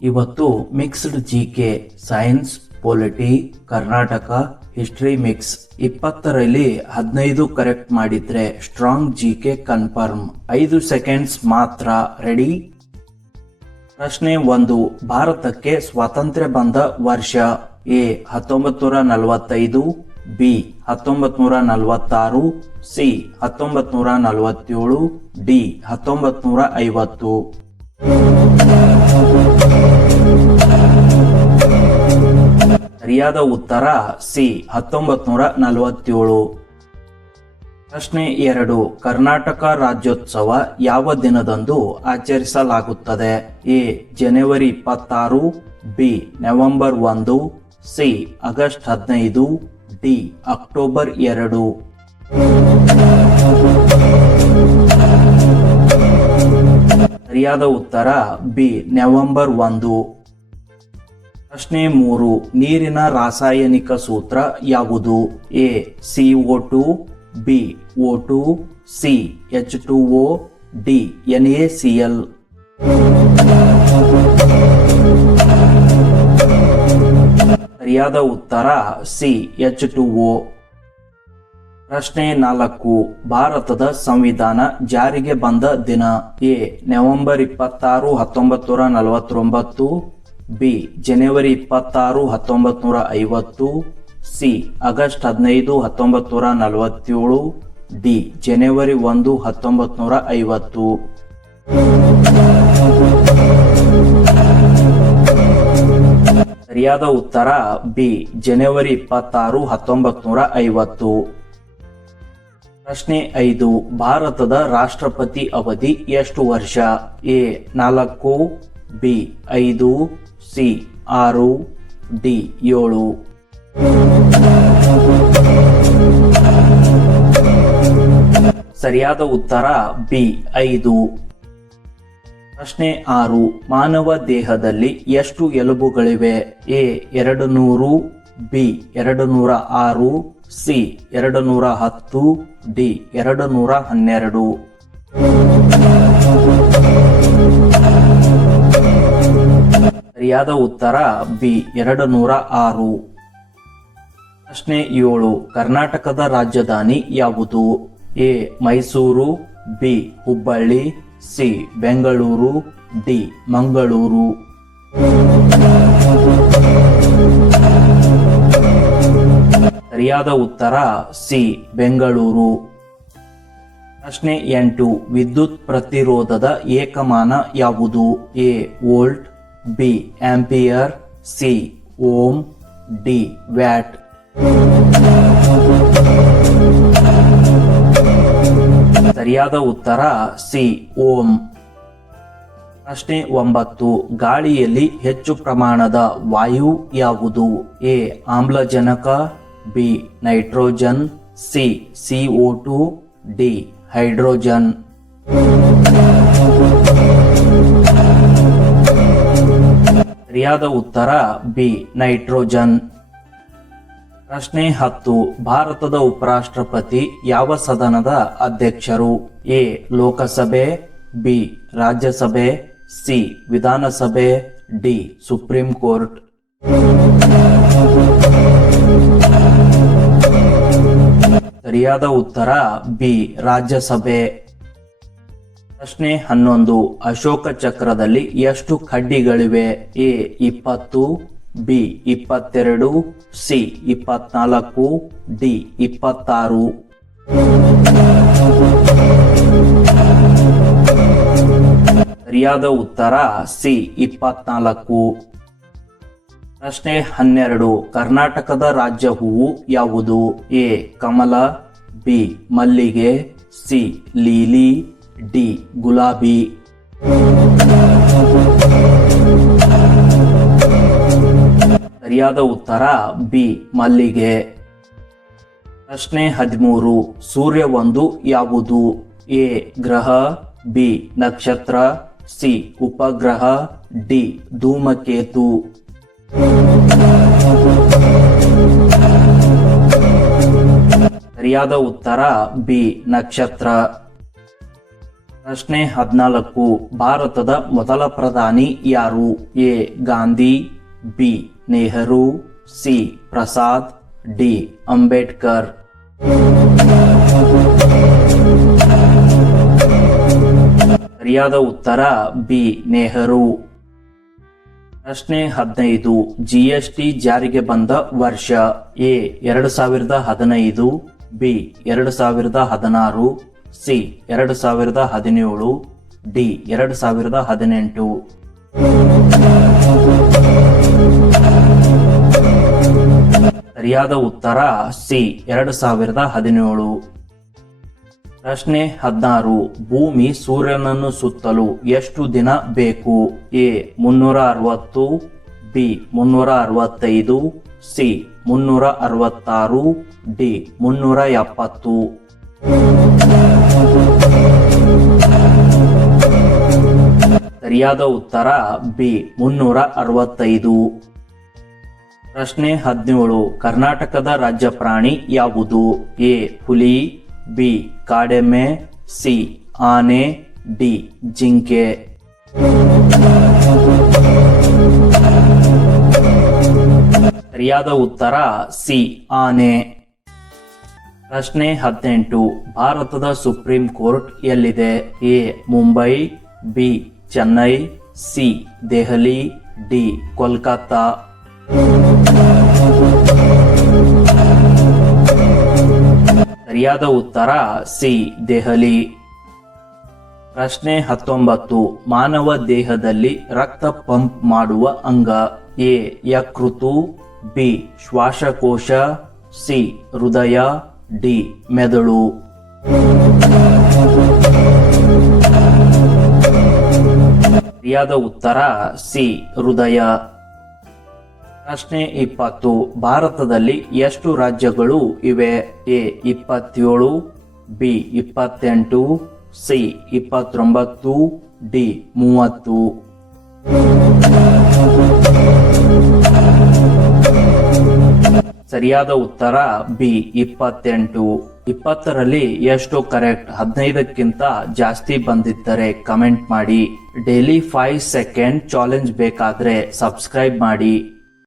ಇವತ್ತು mixed G K science, polity, Karnataka, history mix ಇಪ್ಪತ್ತರಲ್ಲಿ ಹದಿನೈದು ಕರೆಕ್ಟ್ ಮಾಡಿದ್ರೆ ಸ್ಟ್ರಾಂಗ್ ಜಿ ಕೆ ಕನ್ಫರ್ಮ್. ಐದು ಸೆಕೆಂಡ್ಸ್ ಮಾತ್ರ, ರೆಡಿ? ಪ್ರಶ್ನೆ ಒಂದು, ಭಾರತಕ್ಕೆ ಸ್ವಾತಂತ್ರ್ಯ ಬಂದ ವರ್ಷ ಎ ಹತ್ತೊಂಬತ್ ನೂರ ನಲವತ್ತೈದು ಬಿ ಹತ್ತೊಂಬತ್ ನೂರ ನಲವತ್ತಾರು ಸಿ ಹತ್ತೊಂಬತ್ ನೂರ ನಲವತ್ತೇಳು ಡಿ ಹತ್ತೊಂಬತ್ ನೂರ ಐವತ್ತು ಸರಿಯಾದ ಉತ್ತರ ಸಿ ಹತ್ತೊಂಬತ್ ನೂರ ನಲವತ್ತೇಳು ಪ್ರಶ್ನೆ ಎರಡು, ಕರ್ನಾಟಕ ರಾಜ್ಯೋತ್ಸವ ಯಾವ ದಿನದಂದು ಆಚರಿಸಲಾಗುತ್ತದೆ? ಎ, ಜನವರಿ ಇಪ್ಪತ್ತಾರು, ಬಿ, ನವೆಂಬರ್ ಒಂದು, ಸಿ, ಆಗಸ್ಟ್ ಹದಿನೈದು, ಡಿ, ಅಕ್ಟೋಬರ್ ಎರಡು. ಸರಿಯಾದ ಉತ್ತರ ಬಿ, ನವೆಂಬರ್ ಒಂದು. ಪ್ರಶ್ನೆ ಮೂರು, ನೀರಿನ ರಾಸಾಯನಿಕ ಸೂತ್ರ ಯಾವುದು? A, C O two, B, O two, C, H two O, D, N A C L. ಸರಿಯಾದ ಉತ್ತರ, ಸಿ, ಎಚ್ ಟು ಒ. ಪ್ರಶ್ನೆ ನಾಲ್ಕು, ಭಾರತದ ಸಂವಿಧಾನ ಜಾರಿಗೆ ಬಂದ ದಿನ. ಎ, ನವೆಂಬರ್ ಇಪ್ಪತ್ತಾರು, ಹತ್ತೊಂಬತ್ತು ನಲವತ್ತೊಂಬತ್ತು. ಬಿ, ಜನವರಿ ಇಪ್ಪತ್ತಾರು ಹತ್ತೊಂಬತ್ತು ನೂರ ಐವತ್ತು, ಸಿ, ಆಗಸ್ಟ್ ಹದಿನೈದು ಹತ್ತೊಂಬತ್ತು ನೂರ ನಲವತ್ತೇಳು, ಡಿ, ಜನವರಿ ಒಂದು ಹತ್ತೊಂಬತ್ತು ನೂರ ಐವತ್ತು. ಸರಿಯಾದ ಉತ್ತರ ಬಿ, ಜನವರಿ ಇಪ್ಪತ್ತಾರು ಹತ್ತೊಂಬತ್ತು ನೂರ ಐವತ್ತು. ಪ್ರಶ್ನೆ ಐದು, ಭಾರತದ ರಾಷ್ಟ್ರಪತಿ ಅವಧಿ ಎಷ್ಟು ವರ್ಷ? ಎ, ನಾಲ್ಕು, ಬಿ, ಐದು ಸಿ ಆರು ಡಿ ಏಳು. ಸರಿಯಾದ ಉತ್ತರ ಬಿ ಐದು. ಪ್ರಶ್ನೆ ಆರು, ಮಾನವ ದೇಹದಲ್ಲಿ ಎಷ್ಟು ಎಲುಬುಗಳಿವೆ? ಎ ಎರಡು ನೂರು, ಬಿ ಎರಡು ನೂರ ಆರು, ಸಿ ಎರಡು ನೂರ ಹತ್ತು, ಡಿ ಎರಡು ನೂರ ಹನ್ನೆರಡು. ಸರಿಯಾದ ಉತ್ತರ ಬಿ ಎರಡು ನೂರ ಆರು ಪ್ರಶ್ನೆ ಏಳು, ಕರ್ನಾಟಕದ ರಾಜಧಾನಿ ಯಾವುದು? A, Mysuru, B, Hubballi, C, Bengaluru, D, Mangaluru. ಸರಿಯಾದ ಉತ್ತರ ಸಿ, ಬೆಂಗಳೂರು. ಪ್ರಶ್ನೆ ಎಂಟು, ವಿದ್ಯುತ್ ಪ್ರತಿರೋಧದ ಏಕಮಾನ ಯಾವುದು? A, volt B ampere C ohm D watt ಸರಿಯಾದ ಉತ್ತರ ಸಿ ಓಂ ಪ್ರಶ್ನೆ ಒಂಬತ್ತು, ಗಾಳಿಯಲ್ಲಿ ಹೆಚ್ಚು ಪ್ರಮಾಣದ ವಾಯು ಯಾವುದು? ಎ, ಆಮ್ಲಜನಕ, B, nitrogen, C C O two, D, hydrogen. ಸರಿಯಾದ ಉತ್ತರ ಬಿ, ನೈಟ್ರೋಜನ್. ಪ್ರಶ್ನೆ ಹತ್ತು, ಭಾರತದ ಉಪರಾಷ್ಟ್ರಪತಿ ಯಾವ ಸದನದ ಅಧ್ಯಕ್ಷರು? A, Lok Sabha, B, Rajya Sabha, C, Vidhana Sabha, D, supreme court. ಸರಿಯಾದ ಉತ್ತರ ಬಿ, ರಾಜ್ಯಸಭೆ. ಪ್ರಶ್ನೆ ಹನ್ನೊಂದು. ಅಶೋಕ ಚಕ್ರದಲ್ಲಿ ಎಷ್ಟು ಕಡ್ಡಿಗಳಿವೆ ಎ, ಇಪ್ಪತ್ತು, ಬಿ, ಇಪ್ಪತ್ತೆರಡು, ಸಿ, ಇಪ್ಪತ್ನಾಲ್ಕು, ಡಿ, ಇಪ್ಪತ್ತಾರು. ಸರಿಯಾದ ಉತ್ತರ, ಸಿ, ಇಪ್ಪತ್ನಾಲ್ಕು. ಪ್ರಶ್ನೆ ಹನ್ನೆರಡು. ಕರ್ನಾಟಕದ ರಾಜ್ಯ ಹೂವು ಯಾವುದು? ಎ, ಕಮಲ, ಬಿ, ಮಲ್ಲಿಗೆ, ಸಿ, ಲೀಲಿ. ಡಿ, ಗುಲಾಬಿ. ಸರಿಯಾದ ಉತ್ತರ, ಬಿ, ಮಲ್ಲಿಗೆ. ಪ್ರಶ್ನೆ ಹದಿಮೂರು, ಸೂರ್ಯ ಒಂದು ಯಾವುದು? ಎ, ಗ್ರಹ, ಬಿ, ನಕ್ಷತ್ರ, ಸಿ, ಉಪಗ್ರಹ, ಡಿ, ಧೂಮಕೇತು. ಸರಿಯಾದ ಉತ್ತರ, ಬಿ, ನಕ್ಷತ್ರ. ಪ್ರಶ್ನೆ ಹದಿನಾಲ್ಕು. ಭಾರತದ ಮೊದಲ ಪ್ರಧಾನಿ ಯಾರು? A. Gandhi, B. Nehru, C. Prasad, D. Ambedkar. ಸರಿಯಾದ ಉತ್ತರ, ಬಿ. ನೆಹರು. ಪ್ರಶ್ನೆ ಹದಿನೈದು. ಜಿಎಸ್ಟಿ ಜಾರಿಗೆ ಬಂದ ವರ್ಷ, ಎ. ಎರಡು ಸಾವಿರದ ಹದಿನೈದು, ಬಿ. ಎರಡು ಸಾವಿರದ ಹದಿನಾರು ಸಿ, ಎರಡು ಸಾವಿರದ ಹದಿನೇಳು. ಡಿ, ಎರಡು ಸಾವಿರದ ಹದಿನೆಂಟು. ಸರಿಯಾದ ಉತ್ತರ ಸಿ, ಎರಡು ಸಾವಿರದ ಹದಿನೇಳು. ಪ್ರಶ್ನೆ ಹದಿನಾರು, ಭೂಮಿ ಸೂರ್ಯನನ್ನು ಸುತ್ತಲು ಎಷ್ಟು ದಿನ ಬೇಕು? ಎ, ಮುನ್ನೂರ ಅರವತ್ತು. ಬಿ, ಮುನ್ನೂರ ಅರವತ್ತೈದು. ಸಿ, ಮುನ್ನೂರ ಅರವತ್ತಾರು. ಡಿ, ಮುನ್ನೂರ ಎಪ್ಪತ್ತು. ಸರಿಯಾದ ಉತ್ತರ ಬಿ ಮುನ್ನೂರ ಅರವತ್ತೈದು ಪ್ರಶ್ನೆ ಹದಿನೇಳು, ಕರ್ನಾಟಕದ ರಾಜ್ಯ ಪ್ರಾಣಿ ಯಾವುದು? ಎ, ಹುಲಿ, ಬಿ, ಕಾಡೆಮ್ಮೆ, ಸಿ, ಆನೆ, ಡಿ, ಜಿಂಕೆ. ಸರಿಯಾದ ಉತ್ತರ ಸಿ, ಆನೆ. ಪ್ರಶ್ನೆ ಹದಿನೆಂಟು, ಭಾರತದ ಸುಪ್ರೀಂ ಕೋರ್ಟ್ ಎಲ್ಲಿದೆ? A, Mumbai, B Chennai, C, Delhi, D, Kolkata. ಸರಿಯಾದ ಉತ್ತರ, ಸಿ, ದೆಹಲಿ. ಪ್ರಶ್ನೆ ಹತ್ತೊಂಬತ್ತು. ಮಾನವ ದೇಹದಲ್ಲಿ ರಕ್ತ ಪಂಪ್ ಮಾಡುವ ಅಂಗ. ಎ, ಯಕೃತು. ಬಿ, ಶ್ವಾಸಕೋಶ. ಸಿ, ಹೃದಯ. ಡಿ, ಮೆದುಳು. ಸರಿಯಾದ ಉತ್ತರ ಸಿ, ಹೃದಯ. ಪ್ರಶ್ನೆ ಇಪ್ಪತ್ತು. ಭಾರತದಲ್ಲಿ ಎಷ್ಟು ರಾಜ್ಯಗಳು ಇವೆ? ಎ, ಇಪ್ಪತ್ತೇಳು, ಬಿ, ಇಪ್ಪತ್ತೆಂಟು, ಸಿ, ಇಪ್ಪತ್ತೊಂಬತ್ತು, ಡಿ, ಮೂವತ್ತು. ಸರಿಯಾದ ಉತ್ತರ ಬಿ, ಇಪ್ಪತ್ತೆಂಟು. ಇಪ್ಪತ್ತರಲ್ಲಿ ಎಷ್ಟು ಕರೆಕ್ಟ್ ಹದಿನೈದಕ್ಕಿಂತ ಜಾಸ್ತಿ ಬಂದಿದ್ದರೆ ಕಮೆಂಟ್ ಮಾಡಿ. ಡೈಲಿ ಫೈವ್ ಸೆಕೆಂಡ್ ಚಾಲೆಂಜ್ ಬೇಕಾದ್ರೆ ಸಬ್ಸ್ಕ್ರೈಬ್ ಮಾಡಿ.